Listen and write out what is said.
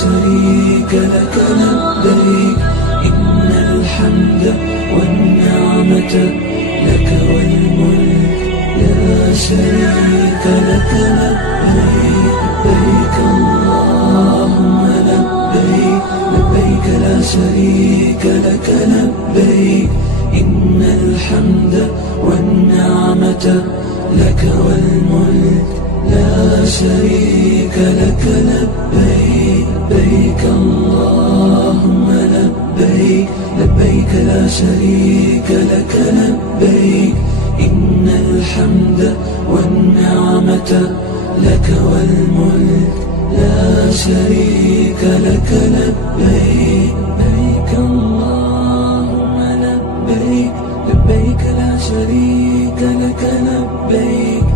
شريك لك لبيك إن الحمد والنعمة لك والملك لا شريك لك لبيك لبيك اللهم لبيك لبيك لا شريك لك لبيك إن الحمد والنعمة لك والملك لا شريك لك لبيك لبيك اللهم لبيك لبيك لا شريك لك لبيك إن الحمد والنعمة لك والملك لا شريك لك لبيك لبيك اللهم لبيك لبيك لا شريك لك لبيك